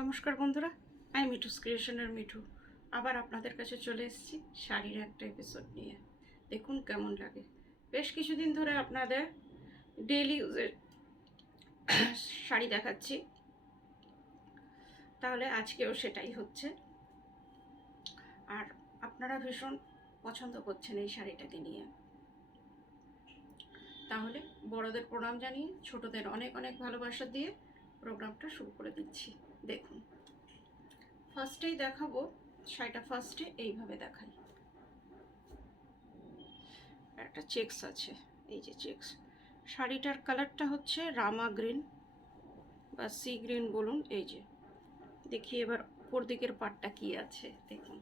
নমস্কার বন্ধুরা, আমি মিঠুস ক্রিয়েশনের মিঠু আবার আপনাদের কাছে চলে এসেছি শাড়ির একটা এপিসোড নিয়ে। দেখুন কেমন লাগে। বেশ কিছুদিন ধরে আপনাদের ডেইলি ইউজের শাড়ি দেখাচ্ছি, তাহলে আজকেও সেটাই হচ্ছে। আর আপনারা ভীষণ পছন্দ করছেন এই শাড়িটাকে নিয়ে, তাহলে বড়দের প্রণাম জানিয়ে ছোটদের অনেক অনেক ভালোবাসা দিয়ে প্রোগ্রামটা শুরু করে দিচ্ছি। দেখুন, ফার্স্টেই দেখাবো শাড়িটা। ফার্স্টে এইভাবে দেখাই, একটা চেকস আছে, এই যে চেকস। শাড়িটার কালারটা হচ্ছে রামা গ্রিন বা সি গ্রিন বলুন। এই যে দেখি এবার উপর দিকের পাটটা কি আছে দেখুন।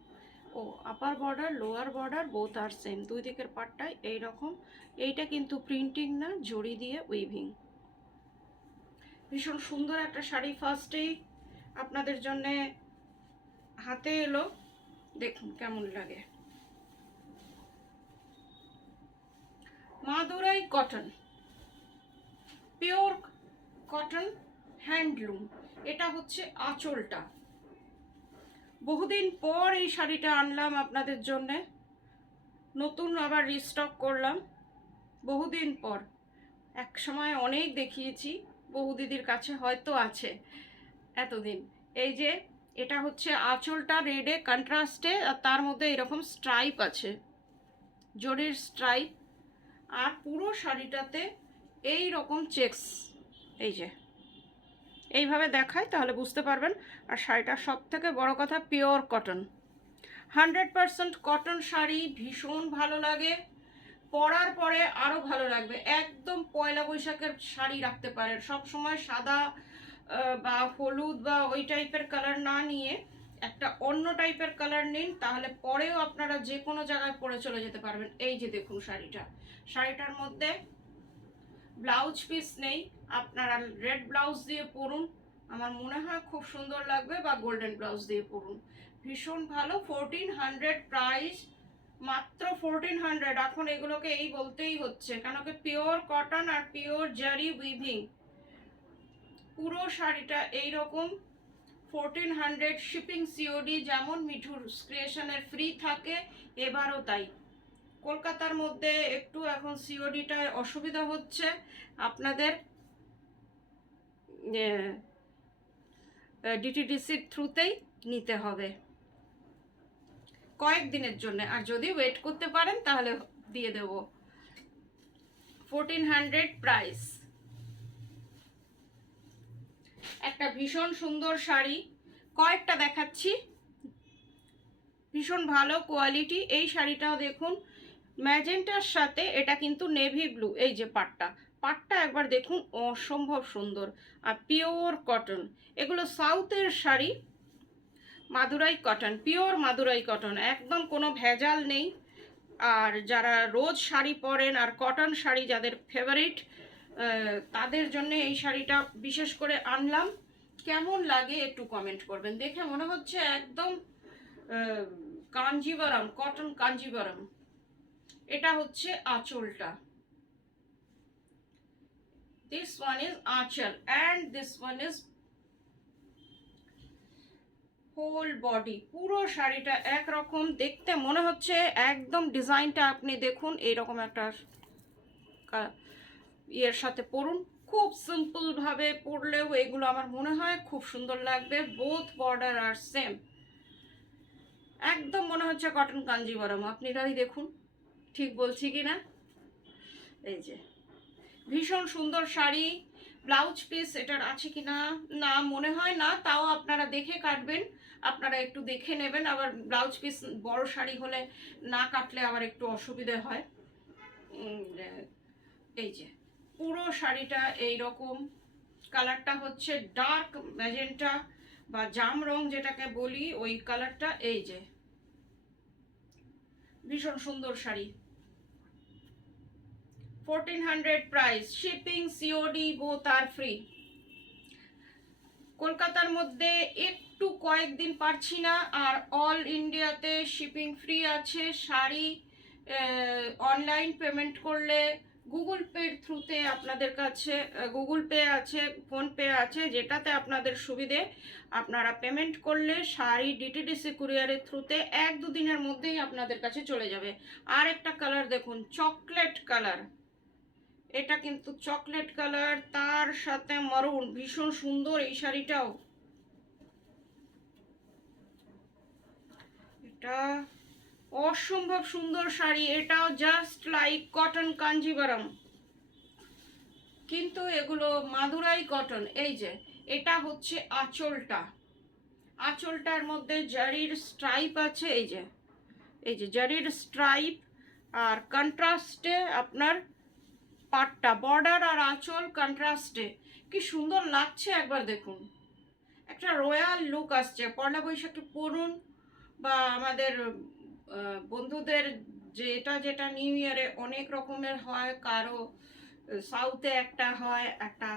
ও upper border lower border both are same, দুই দিকের পাটটাই এইরকম। এইটা কিন্তু প্রিন্টিং না, জড়ি দিয়ে উইভিং। ভীষণ সুন্দর একটা শাড়ি ফার্স্টেই আপনাদের জন্যে হাতে এলো, দেখুন কেমন লাগে। Madurai cotton, pure cotton handloom. এটা হচ্ছে আঁচলটা। বহুদিন পর এই শাড়িটা আনলাম আপনাদের জন্যে, নতুন আবার রিস্টক করলাম বহুদিন পর। এক সময় অনেক দেখিয়েছি, বহু দিদির কাছে হয়তো আছে এতদিন। এই যে এটা হচ্ছে আঁচলটা রেডে কন্ট্রাস্টে, আর তার মধ্যে এরকম স্ট্রাইপ আছে, জরির স্ট্রাইপ। আর পুরো শাড়িটাতে এই রকম চেকস, এই যে এইভাবে দেখায় তাহলে বুঝতে পারবেন। আর শাড়িটার সব থেকে বড় কথা পিওর কটন, 100% কটন শাড়ি। ভীষণ ভালো লাগে, পরার পরে আরও ভালো লাগবে। একদম পয়লা বৈশাখের শাড়ি রাখতে পারেন, সব সময় সাদা বা হলুদ বা ওই টাইপের কালার না নিয়ে একটা অন্য টাইপের কালার নিন, তাহলে পরেও আপনারা যে কোনো জায়গায় পরে চলে যেতে পারবেন। এই যে দেখুন শাড়িটার মধ্যে ব্লাউজ পিস নেই, আপনারা রেড ব্লাউজ দিয়ে পরুন, আমার মনে হয় খুব সুন্দর লাগবে, বা গোল্ডেন ব্লাউজ দিয়ে পরুন। ভীষণ ভালো। 1400 প্রাইস, মাত্র 1400। এখন এগুলোকে এই বলতেই হচ্ছে, কেন কি পিওর কটন আর পিওর জারি উইভিং। পুরো শাড়িটা এইরকম 1400। শিপিং সিওডি যেমন মিঠুর ক্রিয়েশনের ফ্রি থাকে, এবারও তাই। কলকাতার মধ্যে একটু এখন সিওডিটায় অসুবিধা হচ্ছে, আপনাদের ডিটিডিসির থ্রুতেই নিতে হবে কয়েকদিনের জন্য। আর যদি ওয়েট করতে পারেন তাহলে দিয়ে দেব। 1400 প্রাইস। একটা ভীষণ সুন্দর শাড়ি, কয়েকটা দেখাচ্ছি, ভীষণ ভালো কোয়ালিটি। এই শাড়িটাও দেখুন, ম্যাজেন্টার সাথে এটা কিন্তু নেভি ব্লু। এই যে পাটটা একবার দেখুন, অসম্ভব সুন্দর। আর পিওর কটন, এগুলো সাউথের sari, Madurai cotton, pure Madurai cotton, একদম কোনো ভেজাল নেই। আর যারা রোজ শাড়ি পরেন আর কটন শাড়ি যাদের ফেভারিট, তাদের জন্য এই শাড়িটা বিশেষ করে আনলাম। কেমন লাগে একটু কমেন্ট করবেন। দেখে মনে হচ্ছে একদম কাঞ্জিভারাম, কটন কাঞ্জিভারাম। এটা হচ্ছে আঁচলটা, দিস ওয়ান ইজ আঁচল and this one is whole body. পুরো শাড়িটা একরকম দেখতে মনে হচ্ছে, একদম ডিজাইনটা আপনি দেখুন, এইরকম একটা ইয়ের সাথে পরুন। খুব সিম্পল ভাবে পরলেও এগুলো আমার মনে হয় খুব সুন্দর লাগবে। বোথ বর্ডার আর সেম, একদম মনে হচ্ছে কটন কাঞ্জিভারাম। আপনারাই দেখুন ঠিক বলছি কি না। এই যে ভীষণ সুন্দর শাড়ি। ব্লাউজ পিস এটার আছে কি না, না মনে হয় না, তাও আপনারা দেখে কাটবেন, আপনারা একটু দেখে নেবেন। আবার ব্লাউজ পিস বড় শাড়ি হলে না কাটলে আবার একটু অসুবিধে হয়। এই যে পুরো শাড়িটা এই রকম, কালারটা হচ্ছে ডার্ক ম্যাজেন্টা বা জাম রং যেটাকে বলি, ওই কালারটা। এই যে ভীষণ সুন্দর sari, 1400 price. Shipping COD both are free. কলকাতার মধ্যে একটু কয়েকদিন পারছি না, আর অল ইন্ডিয়াতে শিপিং ফ্রি আছে। শাড়ি অনলাইন পেমেন্ট করলে গুগল পের থ্রুতে আপনাদের কাছে গুগল পে আছে, ফোনপে আছে, যেটাতে আপনাদের সুবিধে আপনারা পেমেন্ট করলে শাড়ি ডিটিডিসি কুরিয়ারের থ্রুতে 1-2 দিনের মধ্যেই আপনাদের কাছে চলে যাবে। আর একটা কালার দেখুন, চকলেট কালার, এটা কিন্তু চকলেট কালার, তার সাথে মারুন, ভীষণ সুন্দর এই শাড়িটাও। এটা অসম্ভব সুন্দর শাড়ি, এটাও জাস্ট লাইক কটন কাঞ্জিভারাম, কিন্তু এগুলো মাদুরাই কটন। এই যে এটা হচ্ছে আঁচলটা, আঁচলটার মধ্যে জারির স্ট্রাইপ আছে, এই যে জারির স্ট্রাইপ, আর কন্ট্রাস্টে আপনার পাটটা, বর্ডার আর আঁচল কন্ট্রাস্টে, কি সুন্দর লাগছে একবার দেখুন। একটা রয়্যাল লুক আসছে। পয়লা বৈশাখে পরুন, বা আমাদের বন্ধুদের যেটা যেটা নিউ ইয়ারে অনেক রকমের হয়, কারো সাউথে একটা হয়, একটা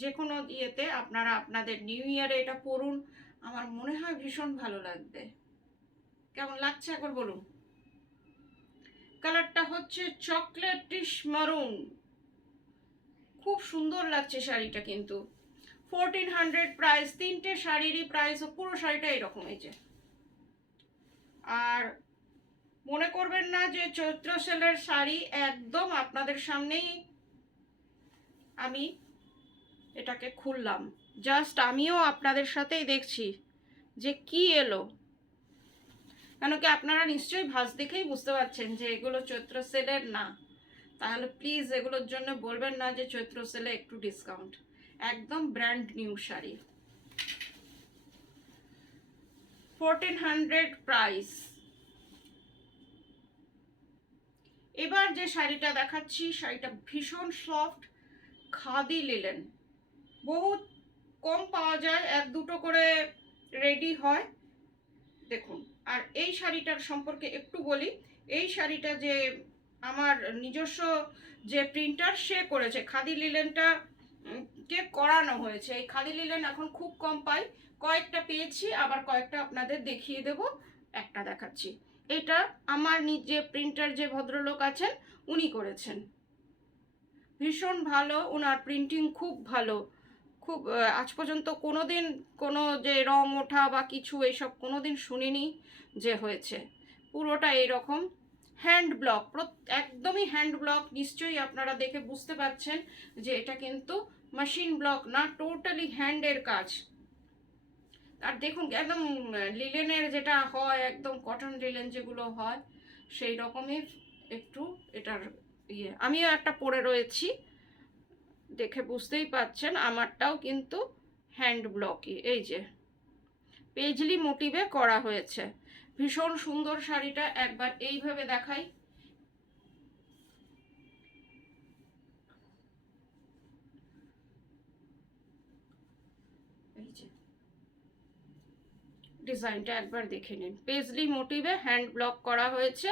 যে কোনো ইয়েতে আপনারা আপনাদের নিউ ইয়ারে এটা পরুন, আমার মনে হয় ভীষণ ভালো লাগবে। কেমন লাগছে একবার বলুন। কালারটা হচ্ছে চকলেটিশ মারুন, খুব সুন্দর লাগছে শাড়িটা কিন্তু। 1400 প্রাইস, তিনটে শাড়িরই প্রাইস, পুরো শাড়িটা এরকম। এই যে, আর মনে করবেন না যে চৈত্র সেলের শাড়ি, একদম আপনাদের সামনেই আমি এটাকে খুললাম, জাস্ট আমিও আপনাদের সাথেই দেখছি যে কি এলো। কেন কি আপনারা নিশ্চয়ই ভাঁজ দেখেই বুঝতে পারছেন যে এগুলো চৈত্র সেলের না, তাহলে প্লিজ এগুলোর জন্য বলবেন না যে চৈত্র সেলে একটু ডিসকাউন্ট। একদম ব্র্যান্ড নিউ শাড়ি, 1400 প্রাইস। এবার যে শাড়িটা দেখাচ্ছি, শাড়িটা ভীষণ সফট, খাদি লিলেন, বহুত কম পাওয়া যায়, 1-2 করে রেডি হয় দেখুন। আর এই শাড়িটার সম্পর্কে একটু বলি, এই শাড়িটা যে আমার নিজস্ব যে প্রিন্টার সে করেছে, খাদি লিলেনটা কে করানো হয়েছে। এই খাদি লিলেন এখন খুব কম পাই, কয়েকটা পেয়েছি, আবার কয়েকটা আপনাদের দেখিয়ে দেব, একটা দেখাচ্ছি। এটা আমার নিজে প্রিন্টার যে ভদ্রলোক আছেন উনি করেছেন, ভীষণ ভালো, ওনার প্রিন্টিং খুব ভালো, খুব আজ পর্যন্ত কোনো দিন কোনো যে রং ওঠা বা কিছু এইসব কোনো দিন শুনিনি যে হয়েছে। পুরোটা এইরকম হ্যান্ড ব্লক, একদমই হ্যান্ড ব্লক, নিশ্চয়ই আপনারা দেখে বুঝতে পারছেন যে এটা কিন্তু মেশিন ব্লক না, টোটালি হ্যান্ডের কাজ। আর দেখুন একদম লিলেনের যেটা হয়, একদম কটন লিলেন যেগুলো হয় সেই রকমই একটু এটার ইয়ে। আমিও একটা পরে রয়েছি, দেখে বুঝতেই পাচ্ছেন আমারটাও কিন্তু হ্যান্ড ব্লকই। এই যে পেজলি মোটিভে করা হয়েছে, ভীষণ সুন্দর শাড়িটা, একবার এইভাবে দেখাই। এই যে ডিজাইনটা একবার দেখে নিন, পেজলি মোটিভে হ্যান্ড ব্লক করা হয়েছে,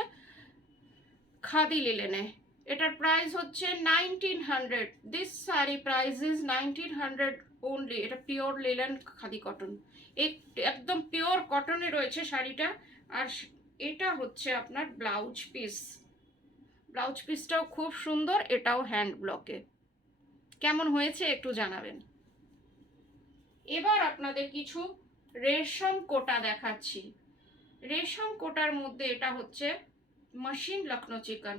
খাদি লিলেনে। এটার প্রাইস হচ্ছে 1900। This sari price is 1900 only. এটা পিওর লিলেন খাদি কটন, একদম পিওর কটনে রয়েছে শাড়িটা। আর এটা হচ্ছে আপনার ব্লাউজ পিস, ব্লাউজ পিসটাও খুব সুন্দর, এটাও হ্যান্ড ব্লকে। কেমন হয়েছে একটু জানাবেন। এবার আপনাদের কিছু রেশম কোটা দেখাচ্ছি। রেশম কোটার মধ্যে এটা হচ্ছে মেশিন লখনৌ চিকন,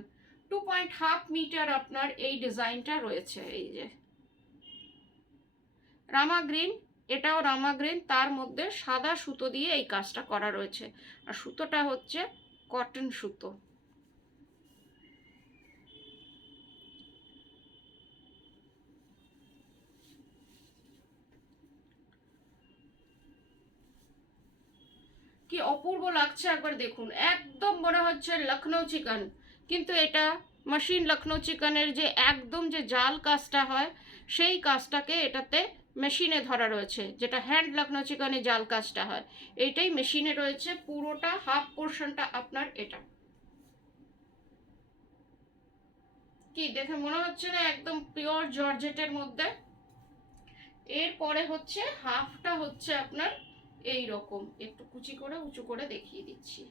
2.5 মিটার আপনার এই ডিজাইনটা রয়েছে। এই যে রামা গ্রিন, এটাও রামা গ্রিন, তার মধ্যে সাদা সুতো দিয়ে এই কাজটা করা রয়েছে, আর সুতোটা হচ্ছে কটন সুতো। কি অপূর্ব লাগছে একবার দেখুন, একদম মনে হচ্ছে লখনৌ চিকন, কিন্তু এটা মেশিন লখনৌ চিকনের যে একদম যে জাল কাজটা হয় সেই কাজটাকে এটাতে মেশিনে ধরা রয়েছে, যেটা হ্যান্ড লখনৌ চিকনে জাল কাজটা হয় এইটাই মেশিনে রয়েছে। পুরোটা হাফ পোর্শনটা আপনার এটা, কি দেখে মনে হচ্ছে না একদম পিওর জর্জেটের মধ্যে। এরপরে হচ্ছে হাফটা হচ্ছে আপনার এই রকম, একটু কুচি করে উঁচু করে দেখিয়ে দিচ্ছি।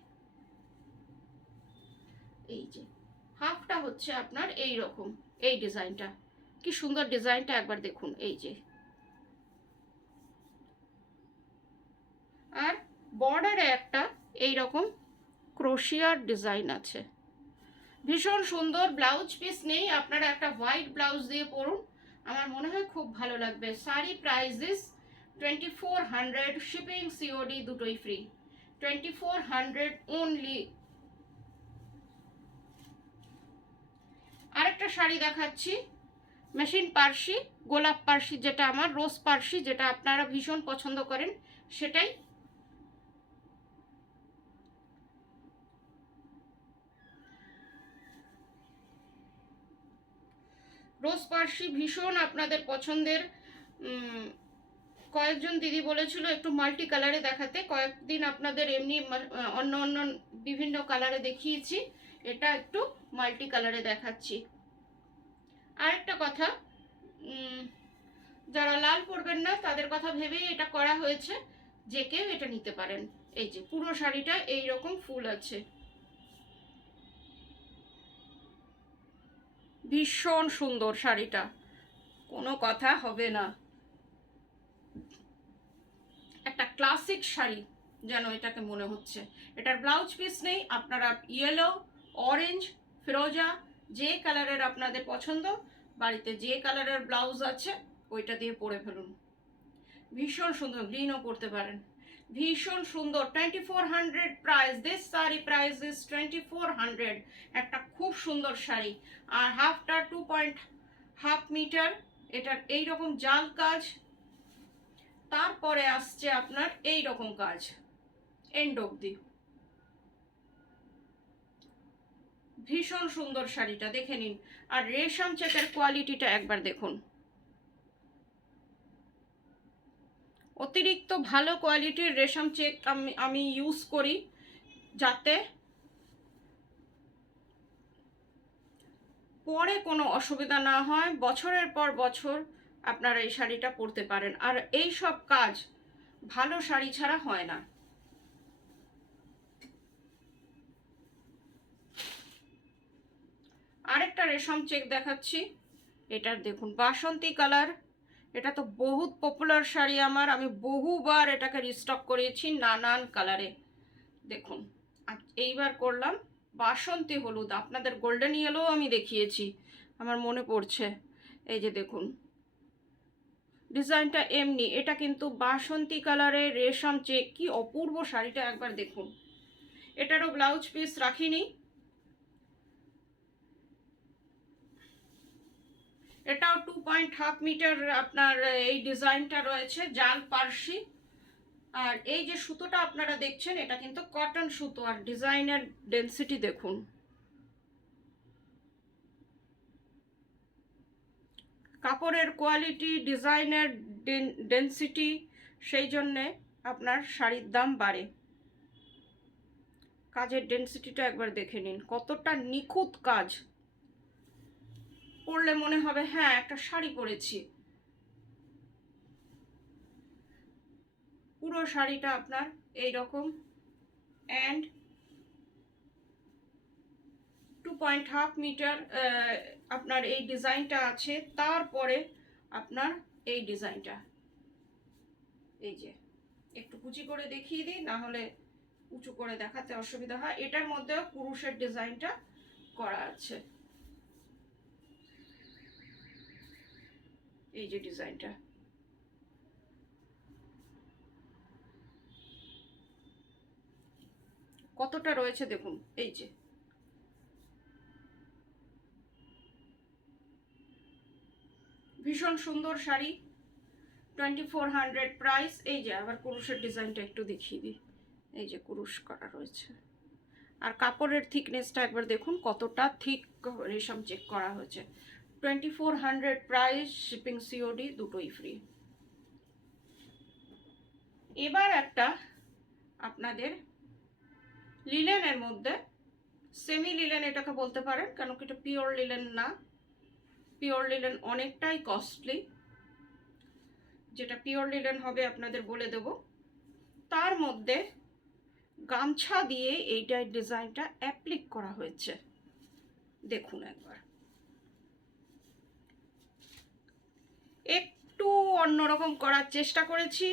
এই যে হাফটা হচ্ছে আপনার এই রকম, এই ডিজাইনটা কি সুন্দর, ডিজাইনটা একবার দেখুন। এই যে, আর বর্ডারে একটা এই রকম ক্রোশিয়ার ডিজাইন আছে, ভীষণ সুন্দর। ব্লাউজ পিস নেই, আপনারা একটা হোয়াইট ব্লাউজ দিয়ে পরুন, আমার মনে হয় খুব ভালো লাগবে। Sari price is 2400, shipping COD দুটোই ফ্রি, 2400 অনলি। আরেকটা শাড়ি দেখাচ্ছি, মেশিন পার্সি, গোলাপ পার্সি, যেটা আমার রোজ পার্সি, যেটা আপনারা ভীষণ পছন্দ করেন সেটাই। রোজ পার্সি ভীষণ আপনাদের পছন্দের। কয়েকজন দিদি বলেছিল একটু মাল্টি কালারে দেখাতে, কয়েকদিন আপনাদের এমনি অন্য অন্য বিভিন্ন কালারে দেখিয়েছি, এটা একটু মাল্টি কালারে দেখাচ্ছি। আরেকটা কথা, যারা লাল পরবেন না তাদের কথা ভেবেই এটা করা হয়েছে, যে কেউ এটা নিতে পারেন। এই যে পুরো শাড়িটা এই রকম ফুল আছে, ভীষণ সুন্দর শাড়িটা, কোনো কথা হবে না। একটা ক্লাসিক শাড়ি যেন এটাকে মনে হচ্ছে। এটার ব্লাউজ পিস নেই, আপনারা ইয়েলো, অরেঞ্জ, ফিরোজা, যে কালারের আপনাদের পছন্দ, বাড়িতে যে কালারের ব্লাউজ আছে ওইটা দিয়ে পরে ফেলুন। ভীষণ সুন্দর, গ্রিনও পরতে পারেন, ভীষণ সুন্দর। 2400 price, this sari price is 2400। একটা খুব সুন্দর শাড়ি, আর হাফটা 2.5 মিটার, এটার এইরকম জাল কাজ, তারপরে আসছে আপনার এই রকম কাজ এন্ড অবধি। ভীষণ সুন্দর শাড়িটা দেখে নিন, আর রেশম চেকের কোয়ালিটিটা একবার দেখুন, অতিরিক্ত ভালো কোয়ালিটির রেশম চেক আমি ইউজ করি, যাতে পরে কোনো অসুবিধা না হয়, বছরের পর বছর আপনারা এই শাড়িটা পরতে পারেন। আর এই সব কাজ ভালো শাড়ি ছাড়া হয় না। আরেকটা রেশম চেক দেখাচ্ছি, এটার দেখুন বাসন্তী কালার, এটা তো বহুত পপুলার শাড়ি আমার, আমি বহুবার এটাকে রিস্টক করেছি নানান কালারে। দেখুন এইবার করলাম বাসন্তী হলুদ, আপনাদের গোল্ডেন ইয়েলো আমি দেখিয়েছি আমার মনে পড়ছে। এই যে দেখুন ডিজাইনটা এমনি, এটা কিন্তু বাসন্তী কালারের রেশম চেক, কি অপূর্ব শাড়িটা একবার দেখুন। এটারও ব্লাউজ পিস রাখিনি, এটাও 2.5 মিটার আপনার এই ডিজাইনটা রয়েছে, জাল পার্সি। আর এই যে সুতোটা আপনারা দেখছেন এটা কিন্তু কটন সুতো, আর ডিজাইনের ডেন্সিটি দেখুন, কাপড়ের কোয়ালিটি, ডিজাইনের ডেন্সিটি, সেই জন্যে আপনার শাড়ির দাম বাড়ে। কাজের ডেন্সিটিটা একবার দেখে নিন, কতটা নিখুঁত কাজ, পরলে মনে হবে হ্যাঁ একটা শাড়ি পরেছি। পুরো শাড়িটা আপনার এই রকম, অ্যান্ড 2.5 মিটার আপনার এই ডিজাইনটা আছে, তারপরে আপনার এই ডিজাইনটা, এই যে একটু কুচি করে দেখিয়ে দিই, না হলে উঁচু করে দেখাতে অসুবিধা হয়। এটার মধ্যেও কুরুশের ডিজাইনটা করা আছে, এই যে ডিজাইনটা, কতটা রয়েছে দেখুন। এই যে ভীষণ সুন্দর শাড়ি, 2400 প্রাইস। এই যে আবার কুরুশের ডিজাইনটা একটু দেখিয়ে দিই, এই যে কুরুশ করা রয়েছে, আর কাপড়ের থিকনেসটা একবার দেখুন কতটা থিক রেশম চেক করা হয়েছে। 2400 প্রাইস, শিপিং সিওডি দুটোই ফ্রি। এবার একটা আপনাদের লিলেনের মধ্যে, সেমি লিলেন এটাকে বলতে পারেন, কেন কি এটা পিওর লিলেন না, পিওর লিলেন অনেকটাই কস্টলি, যেটা পিওর লিলেন হবে আপনাদের বলে দেব। তার মধ্যে গামছা দিয়ে এইটার ডিজাইনটা অ্যাপ্লিক করা হয়েছে, দেখুন একবার, একটু অন্যরকম করার চেষ্টা করেছি।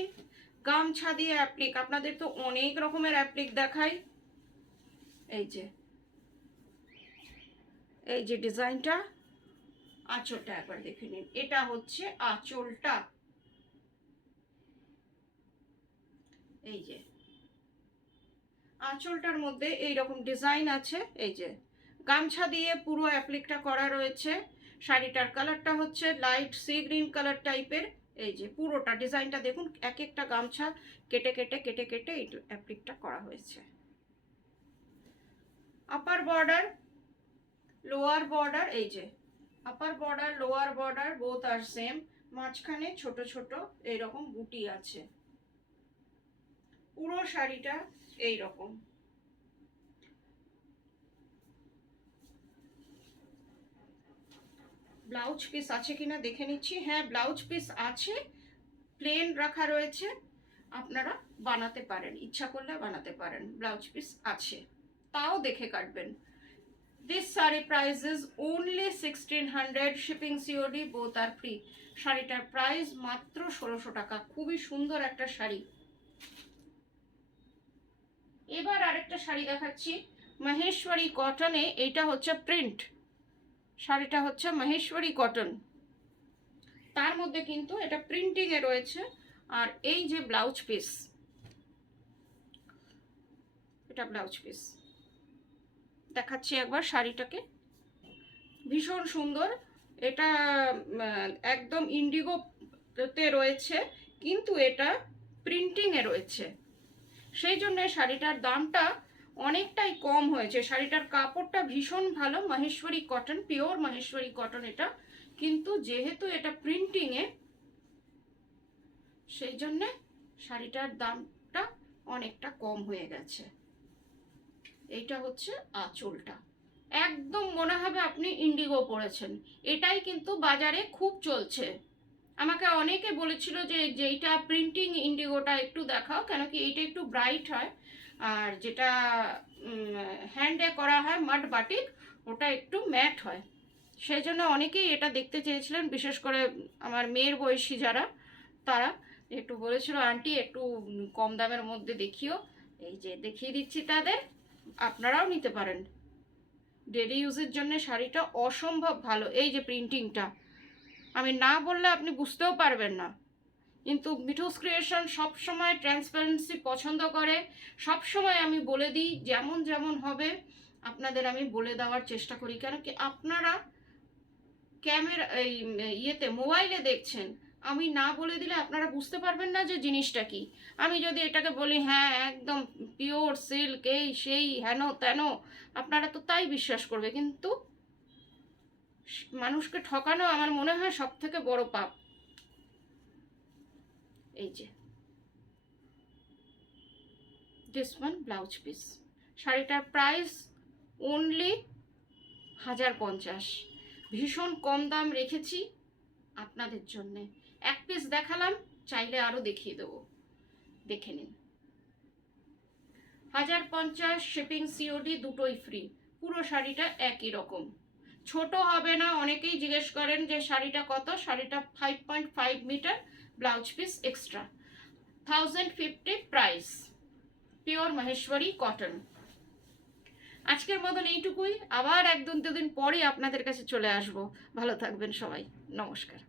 গামছা দিয়ে অ্যাপ্লিক, আপনাদের তো অনেক রকমের অ্যাপ্লিক দেখাই। এই যে ডিজাইনটা, আঁচলটা একবার দেখে নিন। এটা হচ্ছে আঁচলটা, এই যে আঁচলটার মধ্যে এই রকম ডিজাইন আছে। এই যে গামছা দিয়ে পুরো অ্যাপ্লিকটা করা রয়েছে। শাড়িটার কালারটা হচ্ছে লাইট সি গ্রিন কালার টাইপের। এই যে পুরোটা ডিজাইনটা দেখুন, এক একটা গামছা কেটে কেটে কেটে কেটে এই অ্যাপ্লিকটা করা হয়েছে। আপার বর্ডার, লোয়ার বর্ডার, এই যে upper border lower border both are same. মাঝখানে ছোট ছোট এইরকম বুটি আছে। পুরো শাড়িটা এই রকম। ব্লাউজ পিস আছে কিনা দেখে নিচ্ছি। হ্যাঁ, ব্লাউজ পিস আছে, প্লেন রাখা রয়েছে। আপনারা বানাতে পারেন, ইচ্ছা করলে বানাতে পারেন, ব্লাউজ পিস আছে, তাও দেখে কাটবেন। This saree price is only 1600, shipping COD both are free. শাড়িটার প্রাইস মাত্র 1600 টাকা। খুবই সুন্দর একটা শাড়ি। এবার আরেকটা শাড়ি দেখাচ্ছি মহেশ্বরী কটনে। এইটা হচ্ছে প্রিন্ট, শাড়িটা হচ্ছে মহেশ্বরী কটন, তার মধ্যে কিন্তু এটা প্রিন্টিং এ রয়েছে। আর এই যে ব্লাউজ পিস, এটা ব্লাউজ পিস দেখাচ্ছি একবার। শাড়িটাকে ভীষণ সুন্দর। এটা একদম ইন্ডিগোতে রয়েছে, কিন্তু এটা প্রিন্টিংয়ে রয়েছে, সেই জন্য শাড়িটার দামটা অনেকটাই কম হয়েছে। শাড়িটার কাপড়টা ভীষণ ভালো, Maheshwari cotton, pure Maheshwari cotton এটা, কিন্তু যেহেতু এটা প্রিন্টিংয়ে, সেই জন্যে শাড়িটার দামটা অনেকটা কম হয়ে গেছে। এইটা হচ্ছে আঁচলটা, একদম মনে হবে আপনি ইন্ডিগো পরেছেন। এটাই কিন্তু বাজারে খুব চলছে। আমাকে অনেকে বলেছিল যে যেইটা প্রিন্টিং ইন্ডিগোটা একটু দেখাও, কেন কি এইটা একটু ব্রাইট হয়, আর যেটা হ্যান্ডে করা হয় মাড বাটিক, ওটা একটু ম্যাট হয়। সেই জন্য অনেকেই এটা দেখতে চেয়েছিলেন, বিশেষ করে আমার মেয়ের বয়সী যারা, তারা একটু বলেছিল আন্টি একটু কম দামের মধ্যে দেখিও। এই যে দেখিয়ে দিচ্ছি তাদের, আপনারাও নিতে পারেন। ডেলি ইউজের জন্য শাড়িটা অসম্ভব ভালো। এই যে প্রিন্টিংটা, আমি না বললে আপনি বুঝতেও পারবেন না। কিন্তু মিঠুস ক্রিয়েশন সবসময় ট্রান্সপারেন্সি পছন্দ করে। সবসময় আমি বলে দিই যেমন যেমন হবে আপনাদের আমি বলে দেওয়ার চেষ্টা করি, কেন কি আপনারা ক্যামেরা ইয়েতে মোবাইলে দেখছেন, আমি না বলে দিলে আপনারা বুঝতে পারবেন না যে জিনিসটা কি। আমি যদি এটাকে বলি হ্যাঁ একদম পিওর সিল্ক এই সেই হেন তেন, আপনারা তো তাই বিশ্বাস করবে, কিন্তু মানুষকে ঠকানো আমার মনে হয় সব থেকে বড় পাপ। এই যে দিস ওয়ান ব্লাউজ পিস, শাড়িটার প্রাইস অনলি 1050। ভীষণ কম দাম রেখেছি আপনাদের জন্যে। এক পিস দেখালাম, চাইলে আরও দেখিয়ে দেবো, দেখে নিন। 1050, শিপিং COD দুটোই ফ্রি। পুরো শাড়িটা একই রকম, ছোট হবে না। অনেকেই জিজ্ঞেস করেন যে শাড়িটা কত। শাড়িটা 5.5 metre, blouse piece extra, 1050 price, pure Maheshwari cotton. আজকের মতন এইটুকুই, আবার এক দুদিন পরে আপনাদের কাছে চলে আসবো। ভালো থাকবেন সবাই, নমস্কার।